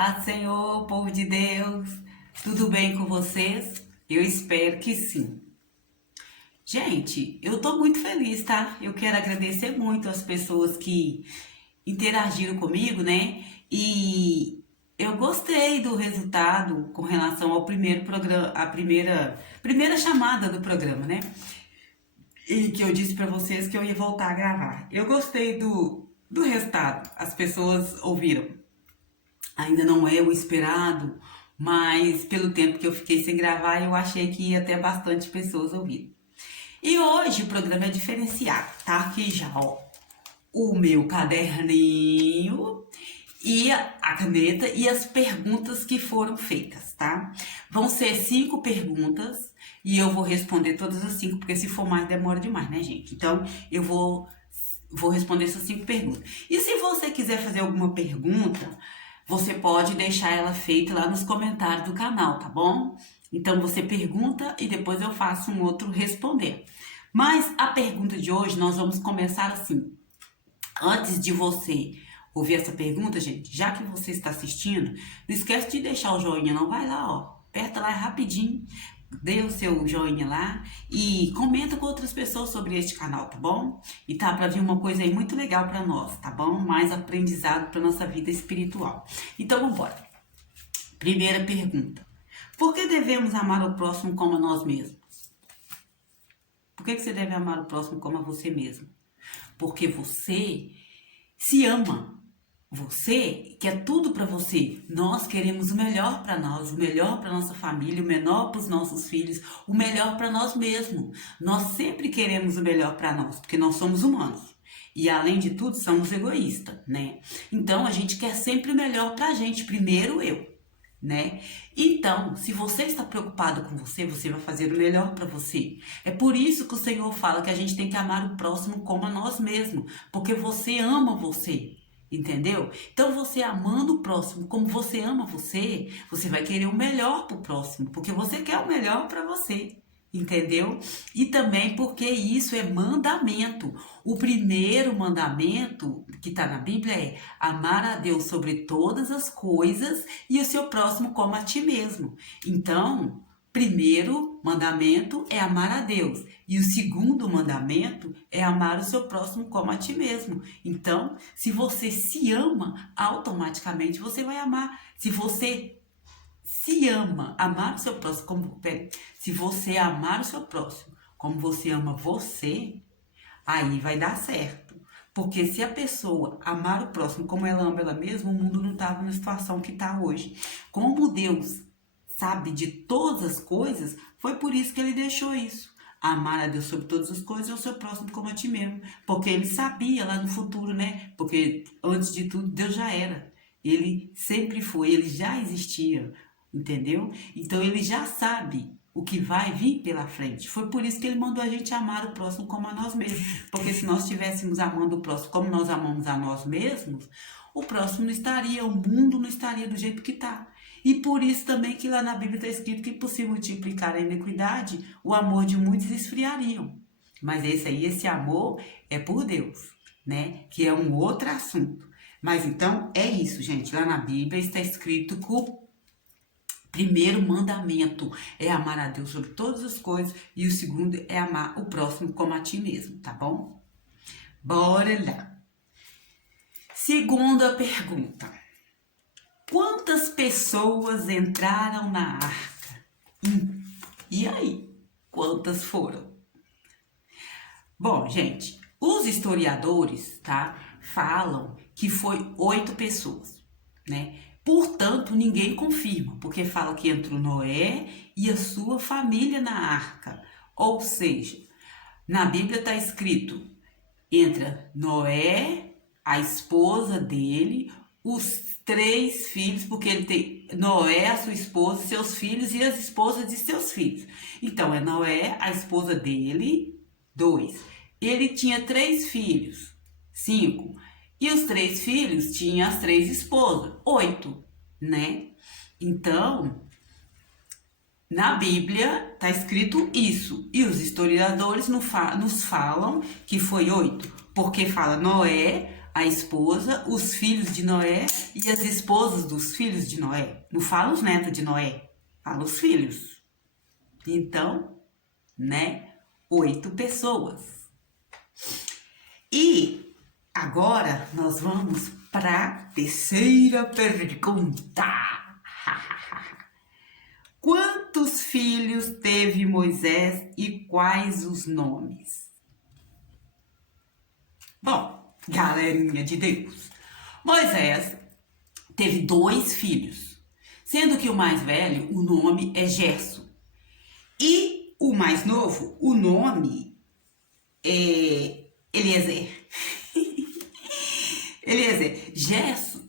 Paz, Senhor, povo de Deus, tudo bem com vocês? Eu espero que sim. Gente, eu tô muito feliz, tá? Eu quero agradecer muito as pessoas que interagiram comigo, né? E eu gostei do resultado com relação ao primeiro programa, a primeira chamada do programa, né? E que eu disse pra vocês que eu ia voltar a gravar. Eu gostei do resultado, as pessoas ouviram. Ainda não é o esperado, mas pelo tempo que eu fiquei sem gravar, eu achei que ia ter bastante pessoas ouvindo. E hoje o programa é diferenciado, tá? Aqui já, ó, o meu caderninho e a caneta e as perguntas que foram feitas, tá? Vão ser 5 perguntas e eu vou responder todas as 5, porque se for mais demora demais, né, gente? Então eu vou responder essas 5 perguntas. E se você quiser fazer alguma pergunta, você pode deixar ela feita lá nos comentários do canal, tá bom? Então você pergunta e depois eu faço um outro responder. Mas a pergunta de hoje nós vamos começar assim. Antes de você ouvir essa pergunta, gente, já que você está assistindo, não esquece de deixar o joinha, não. Vai lá, ó, aperta lá rapidinho, dê o seu joinha lá e comenta com outras pessoas sobre este canal, tá bom? E tá para vir uma coisa aí muito legal para nós, tá bom? Mais aprendizado para nossa vida espiritual. Então, vamos embora. Primeira pergunta. Por que devemos amar o próximo como a nós mesmos? Por que você deve amar o próximo como a você mesmo? Porque você se ama. Você quer tudo para você. Nós queremos o melhor para nós, o melhor para nossa família, o melhor para os nossos filhos, o melhor para nós mesmos. Nós sempre queremos o melhor para nós, porque nós somos humanos. E além de tudo, somos egoístas, né? Então a gente quer sempre o melhor pra gente, primeiro eu, né? Então, se você está preocupado com você, você vai fazer o melhor para você. É por isso que o Senhor fala que a gente tem que amar o próximo como a nós mesmos, porque você ama você. Entendeu? Então você amando o próximo como você ama você, você vai querer o melhor pro próximo, porque você quer o melhor para você. Entendeu? E também porque isso é mandamento. O primeiro mandamento que está na Bíblia é amar a Deus sobre todas as coisas e o seu próximo como a ti mesmo. Então, primeiro mandamento é amar a Deus e o segundo mandamento é amar o seu próximo como a ti mesmo. Então, se você se ama, automaticamente você vai amar. Se você se ama, amar o seu próximo como... Se você amar o seu próximo como você ama você, aí vai dar certo. Porque se a pessoa amar o próximo como ela ama ela mesma, o mundo não estava na situação que está hoje. Como Deus sabe de todas as coisas, foi por isso que ele deixou isso. Amar a Deus sobre todas as coisas e o seu próximo como a ti mesmo. Porque ele sabia lá no futuro, né? Porque antes de tudo, Deus já era. Ele sempre foi, ele já existia, entendeu? Então ele já sabe o que vai vir pela frente. Foi por isso que ele mandou a gente amar o próximo como a nós mesmos. Porque se nós estivéssemos amando o próximo como nós amamos a nós mesmos, o próximo não estaria, o mundo não estaria do jeito que está. E por isso também que lá na Bíblia está escrito que por se multiplicar a iniquidade, o amor de muitos esfriariam. Mas esse amor é por Deus, né? Que é um outro assunto. Mas então é isso, gente. Lá na Bíblia está escrito que o primeiro mandamento é amar a Deus sobre todas as coisas e o segundo é amar o próximo como a ti mesmo, tá bom? Bora lá. Segunda pergunta. Quantas pessoas entraram na arca? E aí? Quantas foram? Bom, gente, os historiadores, tá, falam que foi 8 pessoas, né? Portanto, ninguém confirma, porque fala que entrou Noé e a sua família na arca. Ou seja, na Bíblia está escrito, entra Noé, a esposa dele, os 3 filhos, porque ele tem Noé, a sua esposa, seus filhos e as esposas de seus filhos. Então, é Noé, a esposa dele, 2. Ele tinha 3 filhos, 5. E os 3 filhos tinham as 3 esposas, 8, né? Então, na Bíblia está escrito isso. E os historiadores nos falam que foi 8. Porque fala Noé, a esposa, os filhos de Noé e as esposas dos filhos de Noé. Não fala os netos de Noé, fala os filhos. Então, né, 8 pessoas. E agora nós vamos para a terceira pergunta. Quantos filhos teve Moisés e quais os nomes? Bom, galerinha de Deus, Moisés teve 2 filhos, sendo que o mais velho, o nome é Gerson. E o mais novo, o nome é Eliezer. Eliezer, Gerson,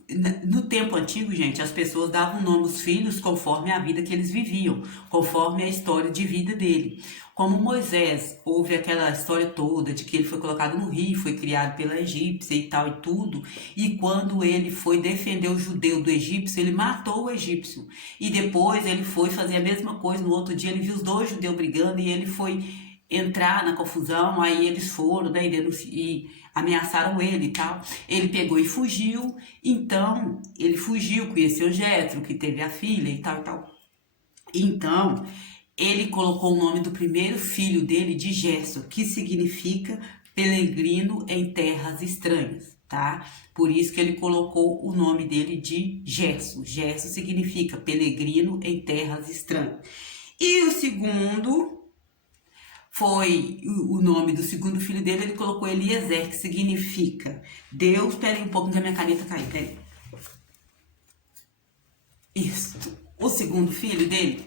no tempo antigo, gente, as pessoas davam nome aos filhos conforme a vida que eles viviam, conforme a história de vida dele. Como Moisés, houve aquela história toda de que ele foi colocado no rio, foi criado pela egípcia e tal e tudo, e quando ele foi defender o judeu do egípcio, ele matou o egípcio. E depois ele foi fazer a mesma coisa, no outro dia ele viu os 2 judeus brigando e ele foi entrar na confusão, aí eles foram, né, e ameaçaram ele e tal. Ele pegou e fugiu, então ele fugiu, conheceu Jétro, que teve a filha e tal e tal. Então, ele colocou o nome do primeiro filho dele de Gerson, que significa peregrino em terras estranhas, tá? Por isso que ele colocou o nome dele de Gerson. Gerson significa peregrino em terras estranhas. E o segundo foi o nome do segundo filho dele, ele colocou Eliezer, que significa Deus. Pera aí um pouco que a minha caneta caiu, peraí. Isso. O segundo filho dele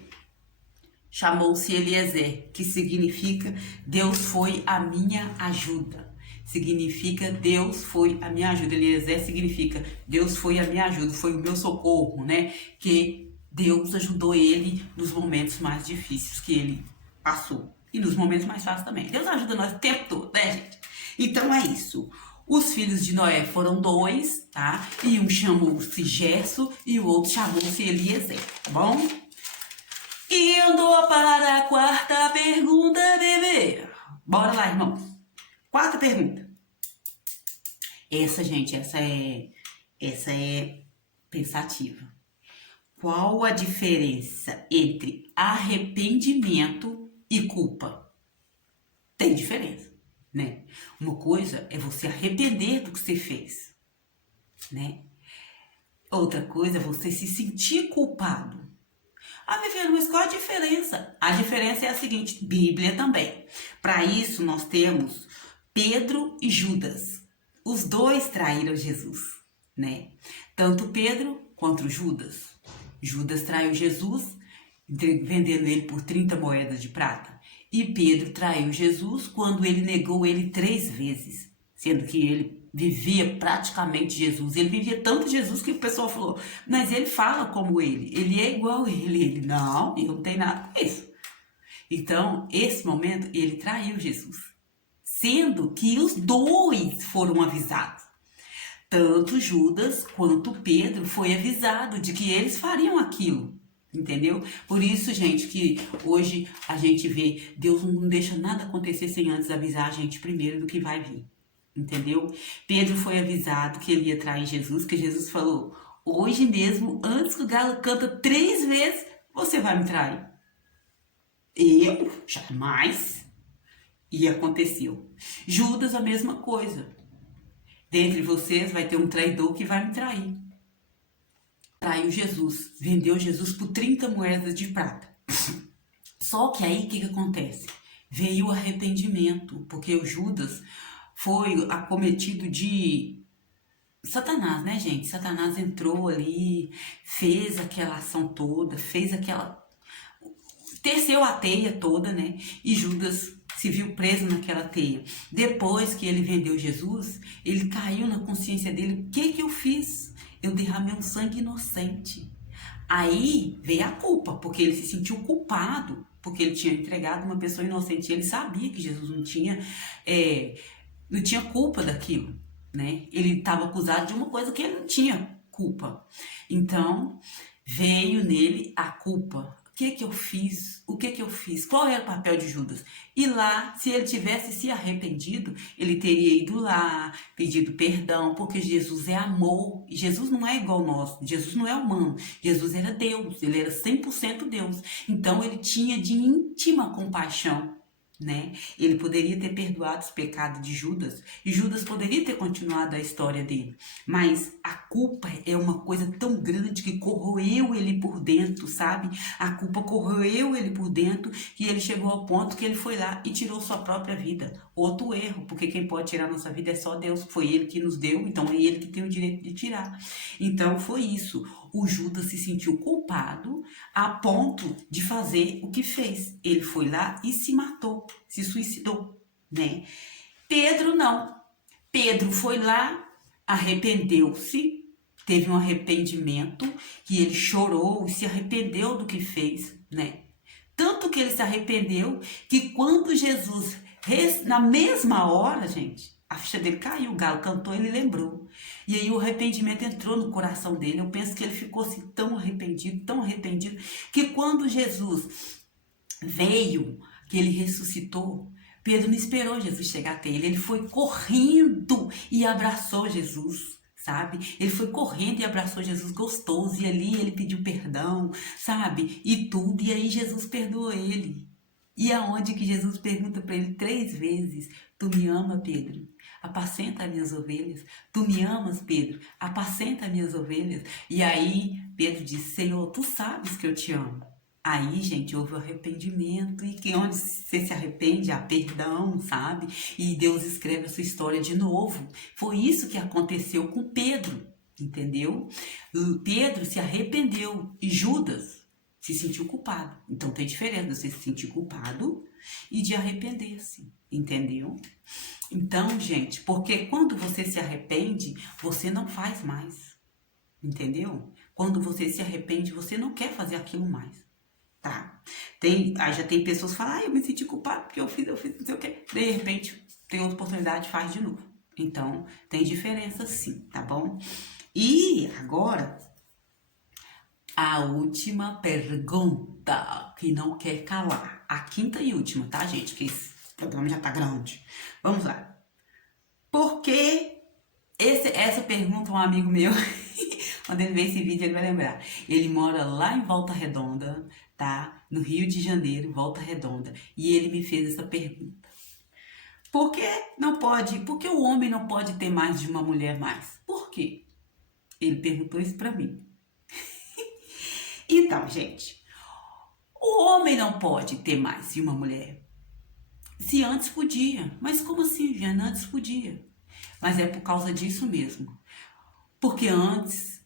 chamou-se Eliezer, que significa Deus foi a minha ajuda. Significa Deus foi a minha ajuda. Eliezer significa Deus foi a minha ajuda, foi o meu socorro, né? Que Deus ajudou ele nos momentos mais difíceis que ele passou. E nos momentos mais fáceis também. Deus ajuda nós o tempo todo, né, gente? Então é isso. Os filhos de Noé foram 2, tá? E um chamou-se Gerson e o outro chamou-se Eliezer, tá bom? Indo para a 4ª pergunta, bebê. Bora lá, irmãos. 4ª pergunta. Essa, gente, essa é pensativa. Qual a diferença entre arrependimento e culpa? Tem diferença, né? Uma coisa é você arrepender do que você fez, né? Outra coisa é você se sentir culpado. Ah, Viviane, mas qual a diferença? A diferença é a seguinte, Bíblia também. Para isso nós temos Pedro e Judas. Os 2 traíram Jesus, né? Tanto Pedro quanto Judas. Judas traiu Jesus, vendendo ele por 30 moedas de prata. E Pedro traiu Jesus quando ele negou ele 3 vezes, sendo que ele vivia praticamente Jesus. Ele vivia tanto Jesus que o pessoal falou, mas ele fala como ele é igual a ele. Ele, não, eu não tenho nada com isso. Então, esse momento, ele traiu Jesus, sendo que os 2 foram avisados. Tanto Judas quanto Pedro foi avisado de que eles fariam aquilo. Entendeu? Por isso, gente, que hoje a gente vê, Deus não deixa nada acontecer sem antes avisar a gente primeiro do que vai vir. Entendeu? Pedro foi avisado que ele ia trair Jesus, que Jesus falou, hoje mesmo, antes que o galo canta 3 vezes, você vai me trair. Eu? Jamais. E aconteceu. Judas, a mesma coisa. Dentre vocês vai ter um traidor que vai me trair. Traiu Jesus, vendeu Jesus por 30 moedas de prata. Só que aí o que acontece? Veio o arrependimento, porque o Judas foi acometido de Satanás, né, gente? Satanás entrou ali, fez aquela ação toda, teceu a teia toda, né? E Judas se viu preso naquela teia. Depois que ele vendeu Jesus, ele caiu na consciência dele, o que eu fiz? Eu derramei um sangue inocente. Aí veio a culpa, porque ele se sentiu culpado, porque ele tinha entregado uma pessoa inocente. Ele sabia que Jesus não tinha culpa daquilo, né? Ele estava acusado de uma coisa que ele não tinha culpa. Então, veio nele a culpa. que que eu fiz? O que que eu fiz? Qual era o papel de Judas? E lá, se ele tivesse se arrependido, ele teria ido lá, pedido perdão, porque Jesus é amor. E Jesus não é igual nós. Jesus não é humano. Jesus era Deus. Ele era 100% Deus. Então, ele tinha de íntima compaixão, né? Ele poderia ter perdoado os pecados de Judas e Judas poderia ter continuado a história dele, mas a culpa é uma coisa tão grande que corroeu ele por dentro, sabe? A culpa corroeu ele por dentro e ele chegou ao ponto que ele foi lá e tirou sua própria vida. Outro erro, porque quem pode tirar nossa vida é só Deus, foi ele que nos deu, então é ele que tem o direito de tirar. Então foi isso. O Judas se sentiu culpado a ponto de fazer o que fez. Ele foi lá e se matou, se suicidou, né? Pedro não. Pedro foi lá, arrependeu-se, teve um arrependimento, que ele chorou, se arrependeu do que fez, né? Tanto que ele se arrependeu que quando Jesus, na mesma hora, gente, a ficha dele caiu, o galo cantou, ele lembrou. E aí o arrependimento entrou no coração dele. Eu penso que ele ficou assim tão arrependido, que quando Jesus veio, que ele ressuscitou, Pedro não esperou Jesus chegar até ele. Ele foi correndo e abraçou Jesus, sabe? Ele foi correndo e abraçou Jesus gostoso. E ali ele pediu perdão, sabe? E tudo. E aí Jesus perdoou ele. E aonde que Jesus pergunta para ele 3 vezes: tu me ama, Pedro? Apacenta as minhas ovelhas. Tu me amas, Pedro? Apacenta as minhas ovelhas. E aí Pedro diz: Senhor, tu sabes que eu te amo. Aí, gente, houve o arrependimento, e que onde você se arrepende, há perdão, sabe? E Deus escreve a sua história de novo. Foi isso que aconteceu com Pedro, entendeu? Pedro se arrependeu e Judas se sentiu culpado. Então tem diferença de você se sentir culpado e de arrepender-se, entendeu? Então, gente, porque quando você se arrepende, você não faz mais, entendeu? Quando você se arrepende, você não quer fazer aquilo mais. Tá? Aí já tem pessoas que falam: eu me senti culpado porque eu fiz, não sei o quê. De repente, tem outra oportunidade, faz de novo. Então, tem diferença sim, tá bom? E agora, a última pergunta, que não quer calar. A quinta e última, tá, gente? Que esse programa já tá grande. Vamos lá. Por que essa pergunta um amigo meu, quando ele ver esse vídeo, ele vai lembrar. Ele mora lá em Volta Redonda, tá? No Rio de Janeiro, Volta Redonda. E ele me fez essa pergunta. Por que não pode? Por que o homem não pode ter mais de uma mulher mais? Por quê? Ele perguntou isso pra mim. Então, gente, o homem não pode ter mais de uma mulher. Se antes podia. Mas como assim, Viana? Antes podia. Mas é por causa disso mesmo. Porque antes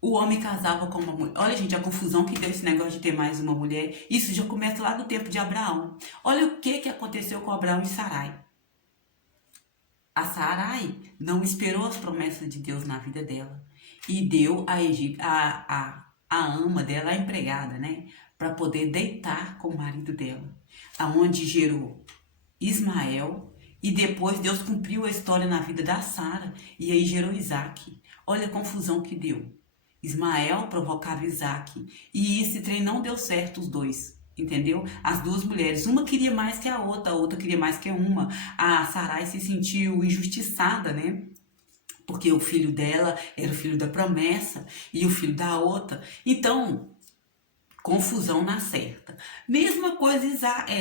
o homem casava com uma mulher. Olha, gente, a confusão que deu esse negócio de ter mais uma mulher. Isso já começa lá do tempo de Abraão. Olha o que aconteceu com Abraão e Sarai. A Sarai não esperou as promessas de Deus na vida dela. E deu a ama dela, a empregada, né? Para poder deitar com o marido dela. Aonde gerou Ismael. E depois Deus cumpriu a história na vida da Sara. E aí gerou Isaac. Olha a confusão que deu. Ismael provocava Isaac. E esse trem não deu certo, os dois. Entendeu? As duas mulheres. Uma queria mais que a outra queria mais que uma. A Sarai se sentiu injustiçada, né? Porque o filho dela era o filho da promessa e o filho da outra. Então, confusão na certa. Mesma coisa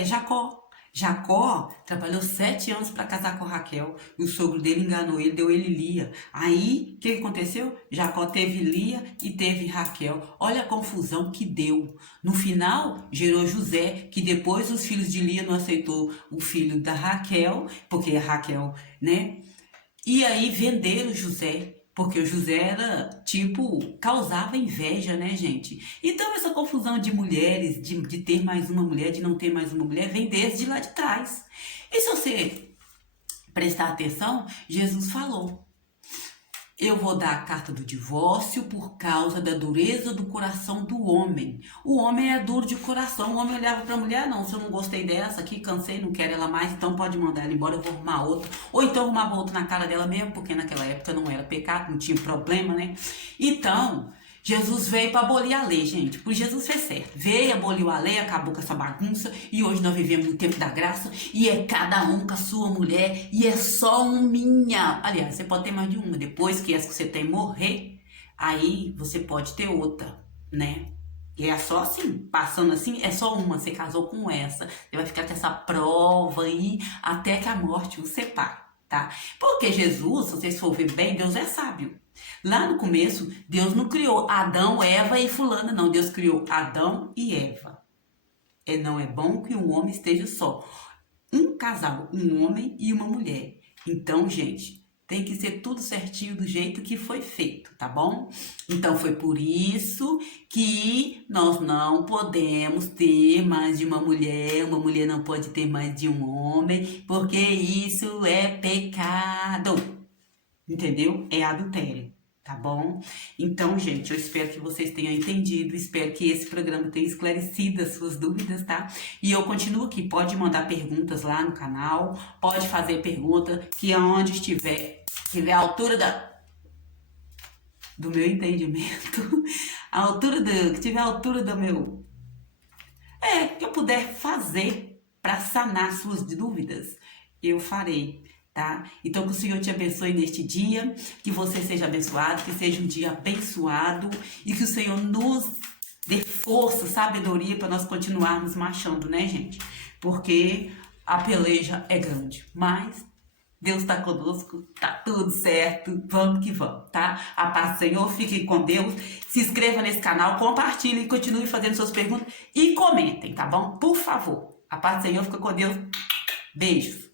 Jacó. Jacó trabalhou 7 anos para casar com Raquel. E o sogro dele enganou ele, deu ele Lia. Aí, o que aconteceu? Jacó teve Lia e teve Raquel. Olha a confusão que deu. No final, gerou José, que depois os filhos de Lia não aceitou o filho da Raquel, porque a Raquel, né? E aí venderam José, porque o José era, causava inveja, né, gente? Então essa confusão de mulheres, de ter mais uma mulher, de não ter mais uma mulher, vem desde lá de trás. E se você prestar atenção, Jesus falou: eu vou dar a carta do divórcio por causa da dureza do coração do homem. O homem é duro de coração. O homem olhava para a mulher: não, se eu não gostei dessa aqui, cansei, não quero ela mais, então pode mandar ela embora, eu vou arrumar outra. Ou então arrumava outra na cara dela mesmo, porque naquela época não era pecado, não tinha problema, né? Então, Jesus veio para abolir a lei, gente. Por Jesus fez certo. Veio, aboliu a lei, acabou com essa bagunça. E hoje nós vivemos no tempo da graça. E é cada um com a sua mulher. E é só um minha. Aliás, você pode ter mais de uma. Depois que essa que você tem morrer, aí você pode ter outra, né? E é só assim, passando assim, é só uma. Você casou com essa. Você vai ficar com essa prova aí até que a morte o separe, tá? Porque Jesus, se vocês for ver bem, Deus é sábio. Lá no começo, Deus não criou Adão, Eva e fulana, não. Deus criou Adão e Eva. E não é bom que um homem esteja só. Um casal, um homem e uma mulher. Então, gente, tem que ser tudo certinho do jeito que foi feito, tá bom? Então, foi por isso que nós não podemos ter mais de uma mulher não pode ter mais de um homem, porque isso é pecado. Entendeu? É adultério, tá bom? Então, gente, eu espero que vocês tenham entendido, espero que esse programa tenha esclarecido as suas dúvidas, tá? E eu continuo aqui, pode mandar perguntas lá no canal, pode fazer pergunta, que aonde estiver a altura do meu entendimento, que tiver a altura do meu, que eu puder fazer para sanar suas dúvidas, eu farei. Tá? Então, que o Senhor te abençoe neste dia, que você seja abençoado, que seja um dia abençoado e que o Senhor nos dê força, sabedoria para nós continuarmos marchando, né, gente? Porque a peleja é grande, mas Deus está conosco, tá tudo certo, vamos que vamos, tá? A paz do Senhor, fiquem com Deus, se inscreva nesse canal, compartilhem, continue fazendo suas perguntas e comentem, tá bom? Por favor, a paz do Senhor, fica com Deus, beijos.